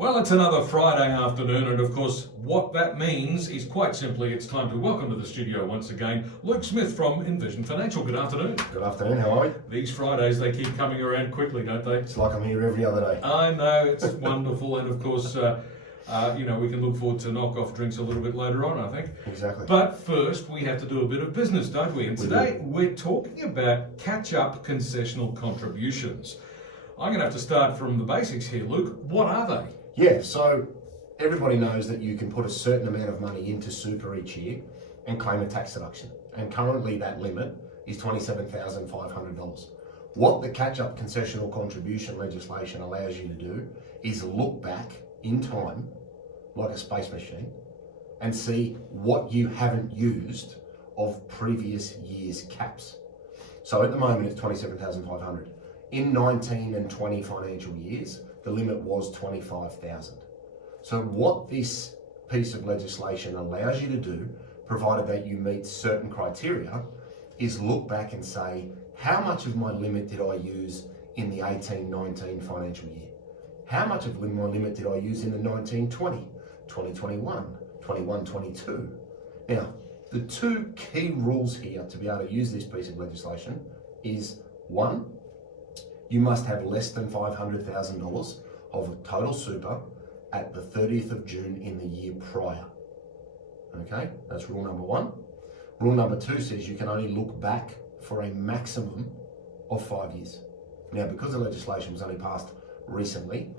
Well, it's another Friday afternoon, and of course, what that means is quite simply it's time to welcome to the studio once again Luke Smith from Envision Financial. Good afternoon. Good afternoon, how are we? These Fridays, they keep coming around quickly, don't they? It's like I'm here every other day. I know, it's wonderful, and of course, we can look forward to knock-off drinks a little bit later on, I think. Exactly. But first, we have to do a bit of business, don't we? And today, we're talking about catch-up concessional contributions. I'm going to have to start from the basics here, Luke. What are they? Yeah, so everybody knows that you can put a certain amount of money into super each year and claim a tax deduction. And currently that limit is $27,500. What the catch-up concessional contribution legislation allows you to do is look back in time, like a space machine, and see what you haven't used of previous year's caps. So at the moment it's $27,500. In 19 and 20 financial years, the limit was $25,000. So what this piece of legislation allows you to do, provided that you meet certain criteria, is look back and say, how much of my limit did I use in the 18-19 financial year? How much of my limit did I use in the 19-20, 2021, 21-22? Now, the two key rules here to be able to use this piece of legislation is, one, you must have less than $500,000 of total super at the 30th of June in the year prior. Okay, that's rule number one. Rule number two says you can only look back for a maximum of 5 years. Now, because the legislation was only passed recently,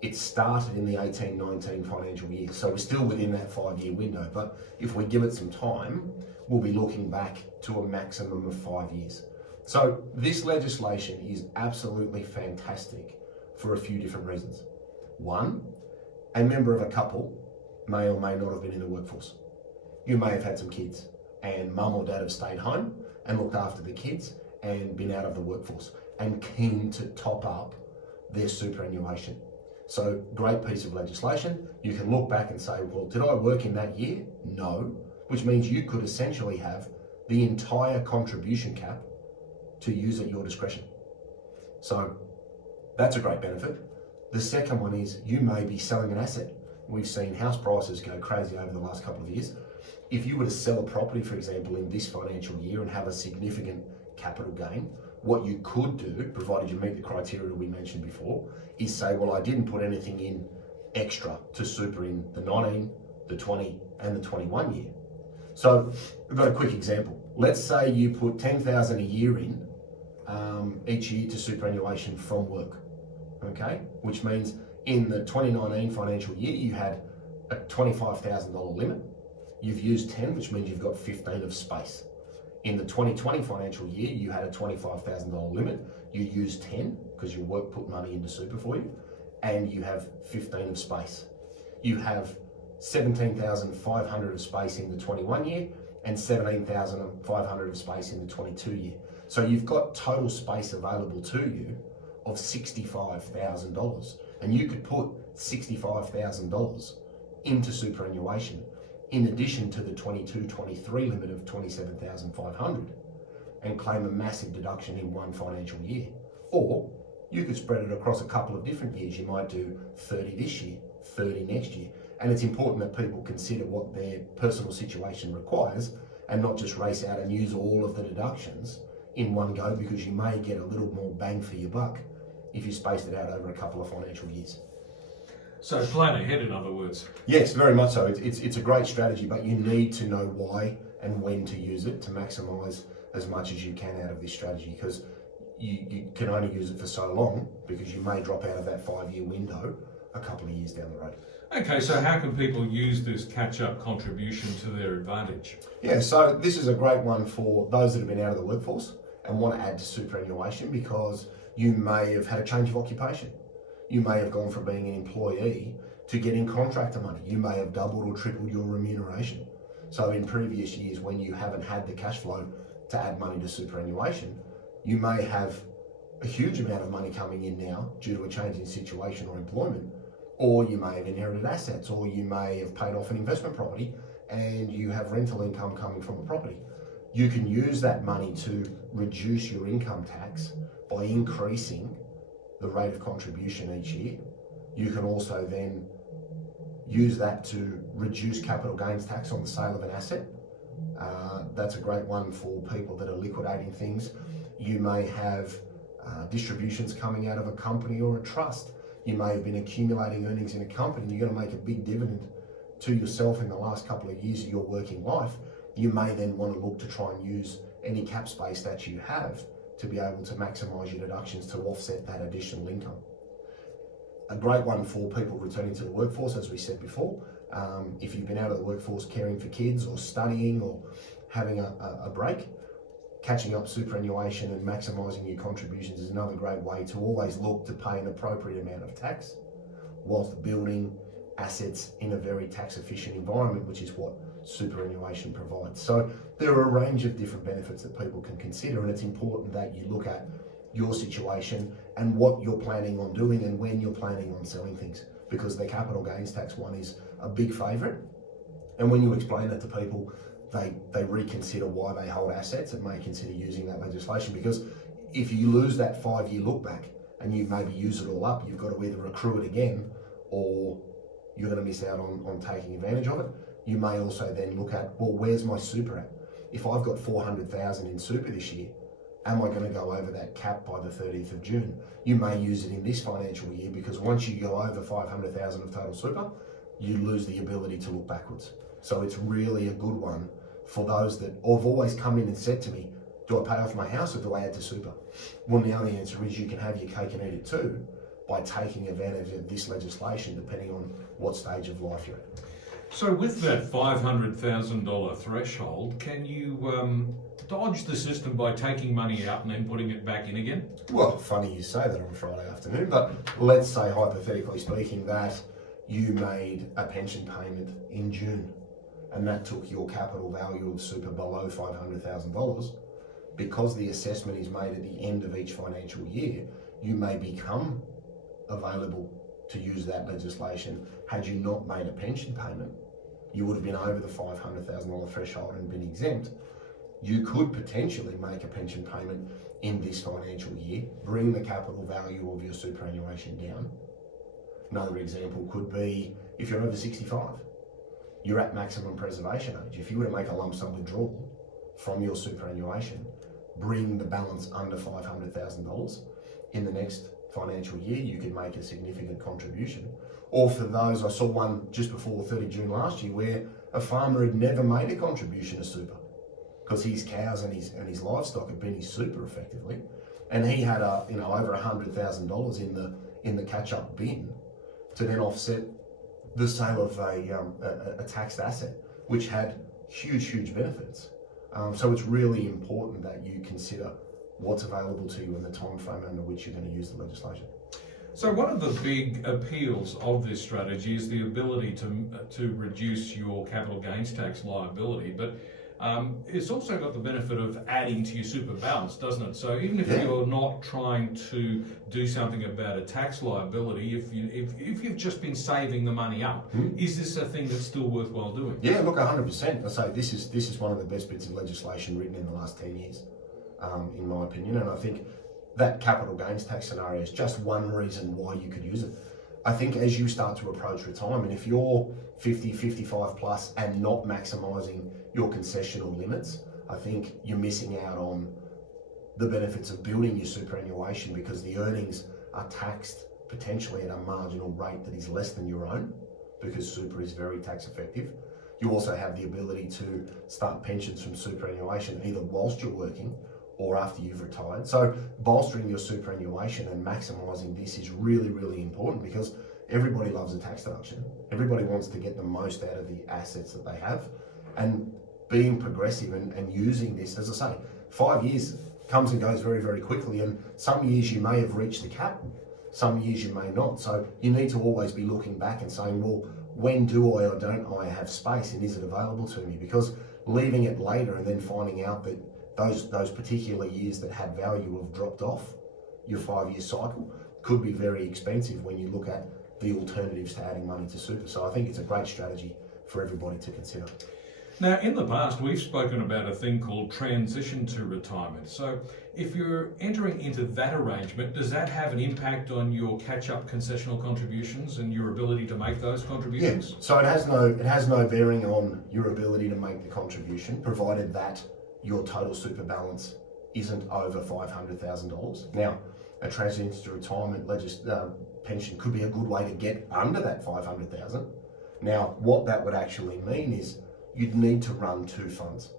it started in the 18-19 financial year. So we're still within that 5-year window, but if we give it some time, we'll be looking back to a maximum of 5 years. So this legislation is absolutely fantastic for a few different reasons. One, a member of a couple may or may not have been in the workforce. You may have had some kids and mum or dad have stayed home and looked after the kids and been out of the workforce and keen to top up their superannuation. So great piece of legislation. You can look back and say, well, did I work in that year? No, which means you could essentially have the entire contribution cap to use at your discretion. So that's a great benefit. The second one is you may be selling an asset. We've seen house prices go crazy over the last couple of years. If you were to sell a property, for example, in this financial year and have a significant capital gain, what you could do, provided you meet the criteria we mentioned before, is say, well, I didn't put anything in extra to super in the 19, the 20, and the 21 year. So we've got a quick example. Let's say you put $10,000 a year in each year to superannuation from work, okay? Which means in the 2019 financial year, you had a $25,000 limit. You've used 10, which means you've got 15 of space. In the 2020 financial year, you had a $25,000 limit. You used 10 because your work put money into super for you, and you have 15 of space. You have 17,500 of space in the 21 year and 17,500 of space in the 22 year. So you've got total space available to you of $65,000, and you could put $65,000 into superannuation in addition to the 22-23 limit of 27,500 and claim a massive deduction in one financial year. Or you could spread it across a couple of different years. You might do 30 this year, 30 next year. And it's important that people consider what their personal situation requires and not just race out and use all of the deductions in one go, because you may get a little more bang for your buck if you spaced it out over a couple of financial years. So plan ahead, in other words. Yes, very much so. It's a great strategy, but you need to know why and when to use it to maximise as much as you can out of this strategy, because you can only use it for so long, because you may drop out of that 5-year window a couple of years down the road. Okay, so how can people use this catch-up contribution to their advantage? Yeah, so this is a great one for those that have been out of the workforce and want to add to superannuation, because you may have had a change of occupation. You may have gone from being an employee to getting contractor money. You may have doubled or tripled your remuneration. So in previous years, when you haven't had the cash flow to add money to superannuation, you may have a huge amount of money coming in now due to a change in situation or employment, or you may have inherited assets, or you may have paid off an investment property and you have rental income coming from a property. You can use that money to reduce your income tax by increasing the rate of contribution each year You can also then use that to reduce capital gains tax on the sale of an asset. That's a great one for people that are liquidating things. You may have distributions coming out of a company or a trust. You may have been accumulating earnings in a company and you're going to make a big dividend to yourself in the last couple of years of your working life. You may then want to look to try and use any cap space that you have to be able to maximise your deductions to offset that additional income. A great one for people returning to the workforce, as we said before. If you've been out of the workforce caring for kids or studying or having a break, catching up superannuation and maximising your contributions is another great way to always look to pay an appropriate amount of tax whilst building assets in a very tax efficient environment, which is what superannuation provides. So there are a range of different benefits that people can consider, and it's important that you look at your situation and what you're planning on doing and when you're planning on selling things, because the capital gains tax one is a big favourite. And when you explain that to people, they reconsider why they hold assets and may consider using that legislation, because if you lose that 5-year look back and you maybe use it all up, you've got to either accrue it again or you're going to miss out on taking advantage of it. You may also then look at, well, where's my super at? If I've got 400,000 in super this year, am I going to go over that cap by the 30th of June? You may use it in this financial year, because once you go over 500,000 of total super, you lose the ability to look backwards. So it's really a good one for those that have always come in and said to me, do I pay off my house or do I add to super? Well, now the answer is you can have your cake and eat it too by taking advantage of this legislation, depending on what stage of life you're at. So with that $500,000 threshold, can you dodge the system by taking money out and then putting it back in again? Well, funny you say that on a Friday afternoon, but let's say, hypothetically speaking, that you made a pension payment in June and that took your capital value of super below $500,000. Because the assessment is made at the end of each financial year, you may become available to use that legislation. Had you not made a pension payment, you would have been over the $500,000 threshold and been exempt. You could potentially make a pension payment in this financial year, bring the capital value of your superannuation down. Another example could be if you're over 65, you're at maximum preservation age. If you were to make a lump sum withdrawal from your superannuation, bring the balance under $500,000 in the next financial year, you could make a significant contribution. Or for those, I saw one just before 30 June last year where a farmer had never made a contribution to super because his cows and his livestock had been his super effectively, and he had over $100,000 in the catch-up bin to then offset the sale of a taxed asset, which had huge benefits. So it's really important that you consider what's available to you in the time frame under which you're going to use the legislation. So one of the big appeals of this strategy is the ability to reduce your capital gains tax liability, but it's also got the benefit of adding to your super balance, doesn't it? So even if you're not trying to do something about a tax liability, if you've just been saving the money up, is this a thing that's still worthwhile doing? Yeah, look, 100%. I say this is one of the best bits of legislation written in the last 10 years, in my opinion, and I think that capital gains tax scenario is just one reason why you could use it. I think as you start to approach retirement, if you're 50, 55 plus and not maximising your concessional limits, I think you're missing out on the benefits of building your superannuation, because the earnings are taxed potentially at a marginal rate that is less than your own, because super is very tax effective. You also have the ability to start pensions from superannuation either whilst you're working or after you've retired. So bolstering your superannuation and maximising this is really important, because everybody loves a tax deduction. Everybody wants to get the most out of the assets that they have, and being progressive and using this, as I say, 5 years comes and goes very quickly, and some years you may have reached the cap, some years you may not. So you need to always be looking back and saying, well, when do I or don't I have space, and is it available to me? Because leaving it later and then finding out that those particular years that had value have dropped off your 5-year cycle could be very expensive when you look at the alternatives to adding money to super. So I think it's a great strategy for everybody to consider. Now, in the past, we've spoken about a thing called transition to retirement. So, if you're entering into that arrangement, does that have an impact on your catch-up concessional contributions and your ability to make those contributions? Yeah. So it has no bearing on your ability to make the contribution, provided that your total super balance isn't over $500,000. Now, a transition to retirement pension could be a good way to get under that $500,000. Now, what that would actually mean is you'd need to run two funds,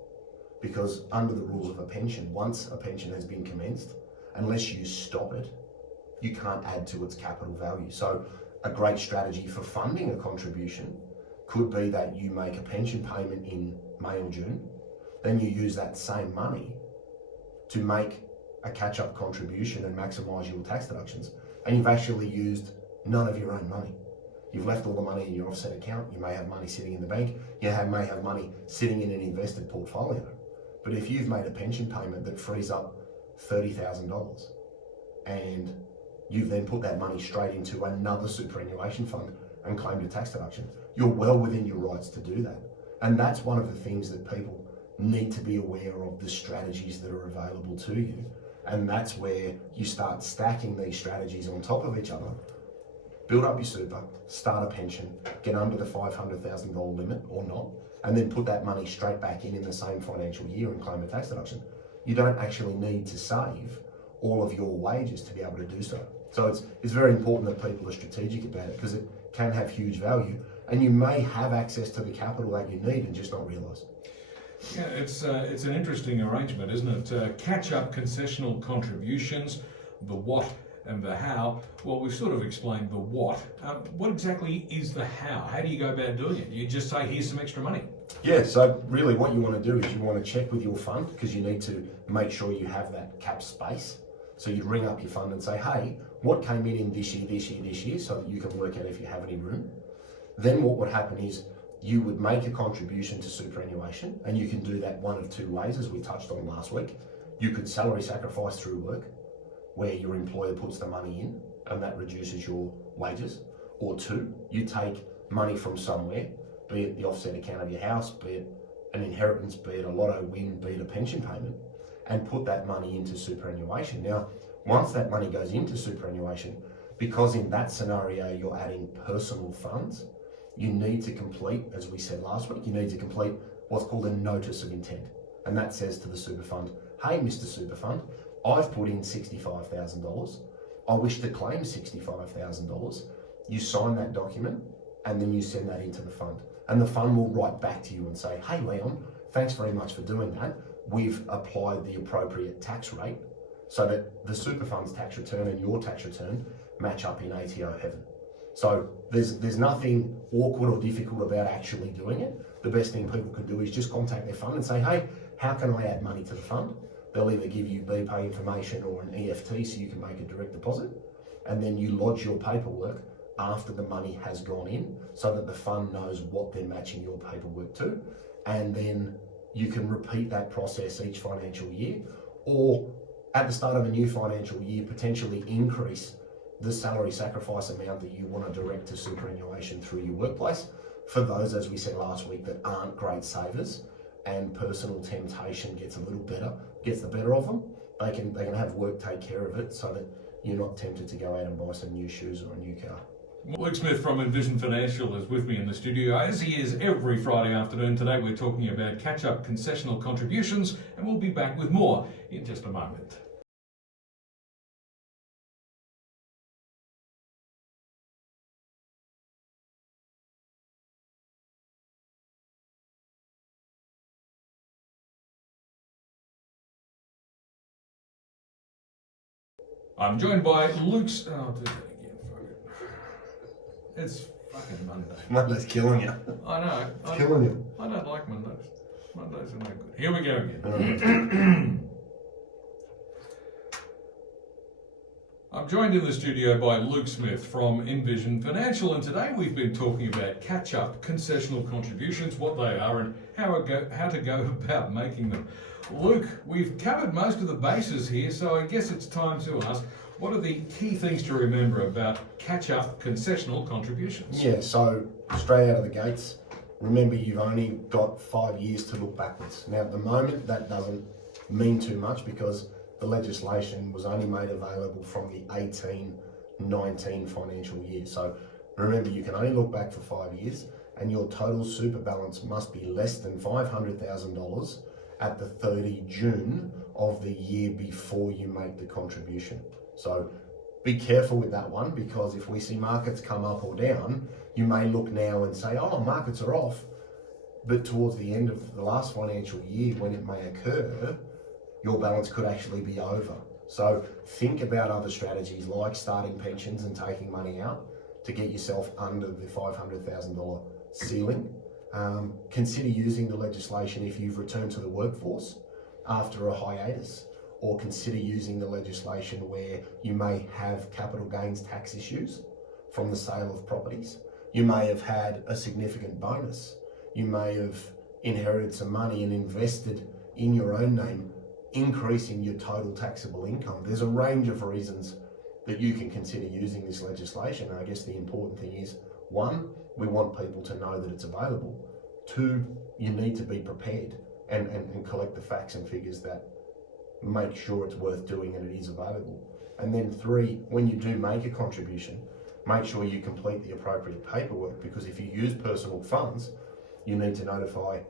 because under the rules of a pension, once a pension has been commenced, unless you stop it, you can't add to its capital value. So a great strategy for funding a contribution could be that you make a pension payment in May or June, then you use that same money to make a catch-up contribution and maximise your tax deductions. And you've actually used none of your own money. You've left all the money in your offset account. You may have money sitting in the bank. You may have money sitting in an invested portfolio. But if you've made a pension payment that frees up $30,000 and you've then put that money straight into another superannuation fund and claimed your tax deduction, you're well within your rights to do that. And that's one of the things that people need to be aware of, the strategies that are available to you. And that's where you start stacking these strategies on top of each other. Build up your super, start a pension, get under the $500,000 limit or not, and then put that money straight back in the same financial year and claim a tax deduction. You don't actually need to save all of your wages to be able to do so. So it's very important that people are strategic about it, because it can have huge value, and you may have access to the capital that you need and just not realise. Yeah, it's an interesting arrangement, isn't it? Catch-up concessional contributions, the what and the how. Well, we've sort of explained the what. What exactly is the how? How do you go about doing it? You just say, here's some extra money. Yeah, so really what you want to do is you want to check with your fund, because you need to make sure you have that cap space. So you ring up your fund and say, hey, what came in this year, so that you can work out if you have any room. Then what would happen is you would make a contribution to superannuation, and you can do that one of two ways, as we touched on last week. You could salary sacrifice through work, where your employer puts the money in and that reduces your wages. Or two, you take money from somewhere, be it the offset account of your house, be it an inheritance, be it a lotto win, be it a pension payment, and put that money into superannuation. Now, once that money goes into superannuation, because in that scenario you're adding personal funds, you need to complete, as we said last week, you need to complete what's called a notice of intent. And that says to the super fund, hey, Mr. Super Fund, I've put in $65,000. I wish to claim $65,000. You sign that document and then you send that into the fund. And the fund will write back to you and say, hey, Leon, thanks very much for doing that. We've applied the appropriate tax rate so that the super fund's tax return and your tax return match up in ATO heaven. So there's nothing awkward or difficult about actually doing it. The best thing people can do is just contact their fund and say, hey, how can I add money to the fund? They'll either give you BPay information or an EFT so you can make a direct deposit, and then you lodge your paperwork after the money has gone in so that the fund knows what they're matching your paperwork to, and then you can repeat that process each financial year, or at the start of a new financial year, potentially increase the salary sacrifice amount that you want to direct to superannuation through your workplace. For those, as we said last week, that aren't great savers and personal temptation gets the better of them, they can have work take care of it so that you're not tempted to go out and buy some new shoes or a new car. Luke Smith from Envision Financial is with me in the studio, as he is every Friday afternoon. Today we're talking about catch-up concessional contributions, and we'll be back with more in just a moment. I'm joined by Luke's... Oh, I'll do that again. Fuck it. It's fucking Monday. Monday's killing you. I know. It's killing you. I don't like Mondays. Mondays are no good. Here we go again. I'm joined in the studio by Luke Smith from Envision Financial, and today we've been talking about catch-up concessional contributions, what they are, and how to go about making them. Luke, we've covered most of the bases here, so I guess it's time to ask, what are the key things to remember about catch-up concessional contributions? Yeah, so straight out of the gates, remember you've only got 5 years to look backwards. Now at the moment that doesn't mean too much because the legislation was only made available from the 18-19 financial year. So remember you can only look back for 5 years and your total super balance must be less than $500,000 at the 30 June of the year before you make the contribution. So be careful with that one, because if we see markets come up or down, you may look now and say, oh, markets are off. But towards the end of the last financial year, when it may occur, your balance could actually be over. So think about other strategies like starting pensions and taking money out to get yourself under the $500,000 ceiling. Consider using the legislation if you've returned to the workforce after a hiatus, or consider using the legislation where you may have capital gains tax issues from the sale of properties. You may have had a significant bonus. You may have inherited some money and invested in your own name, increasing your total taxable income. There's a range of reasons that you can consider using this legislation. And I guess the important thing is, one, we want people to know that it's available. Two, you need to be prepared and collect the facts and figures that make sure it's worth doing and it is available. And then three, when you do make a contribution, make sure you complete the appropriate paperwork, because if you use personal funds, you need to notify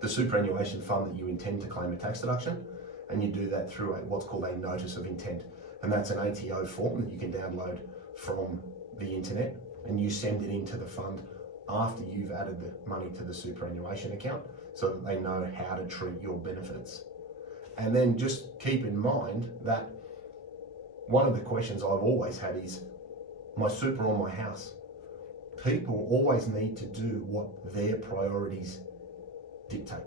the superannuation fund that you intend to claim a tax deduction, and you do that through what's called a notice of intent. And that's an ATO form that you can download from the internet, and you send it into the fund after you've added the money to the superannuation account so that they know how to treat your benefits. And then just keep in mind that one of the questions I've always had is, my super or my house? People always need to do what their priorities dictate.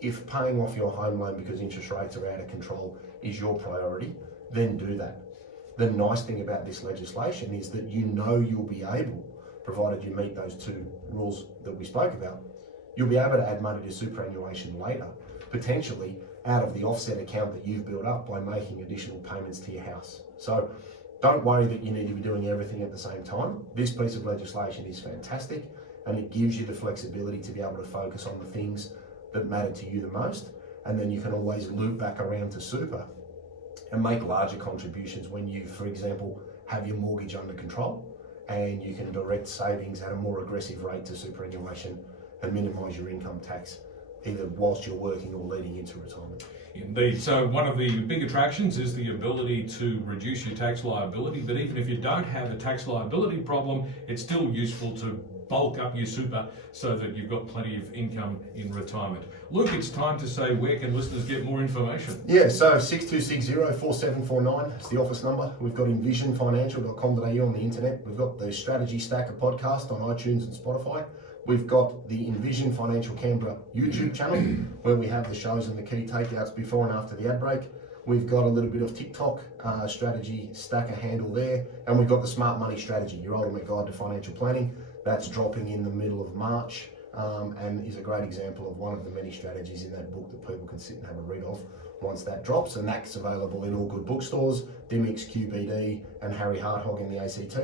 If paying off your home loan because interest rates are out of control is your priority, then do that. The nice thing about this legislation is that you know you'll be able, provided you meet those two rules that we spoke about, you'll be able to add money to superannuation later, potentially out of the offset account that you've built up by making additional payments to your house. So don't worry that you need to be doing everything at the same time. This piece of legislation is fantastic, and it gives you the flexibility to be able to focus on the things that matter to you the most. And then you can always loop back around to super and make larger contributions when you, for example, have your mortgage under control, and you can direct savings at a more aggressive rate to superannuation and minimise your income tax, either whilst you're working or leading into retirement. Indeed. So one of the big attractions is the ability to reduce your tax liability, but even if you don't have a tax liability problem, it's still useful to bulk up your super so that you've got plenty of income in retirement. Luke, it's time to say, where can listeners get more information? Yeah, so 6260-4749 is the office number. We've got envisionfinancial.com.au on the internet. We've got the Strategy Stacker podcast on iTunes and Spotify. We've got the Envision Financial Canberra YouTube channel where we have the shows and the key takeouts before and after the ad break. We've got a little bit of TikTok Strategy Stacker handle there, and we've got the Smart Money Strategy, your ultimate guide to financial planning. That's dropping in the middle of March and is a great example of one of the many strategies in that book that people can sit and have a read of once that drops. And that's available in all good bookstores, Dimmicks, QBD, and Harry Harthog in the ACT,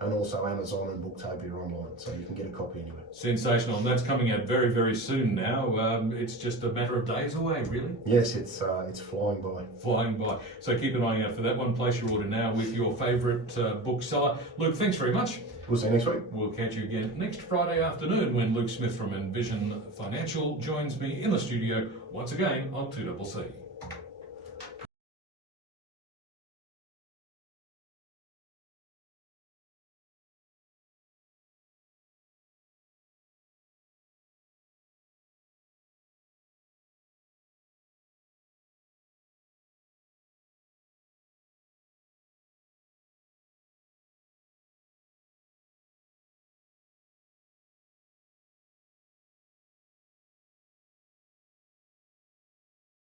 and also Amazon and Booktopia online, so you can get a copy anywhere. Sensational. And that's coming out very, very soon now. It's just a matter of days away, really. Yes, it's flying by. Flying by. So keep an eye out for that one. Place your order now with your favourite bookseller. Luke, thanks very much. We'll see you next week. We'll catch you again next Friday afternoon when Luke Smith from Envision Financial joins me in the studio once again on 2CC.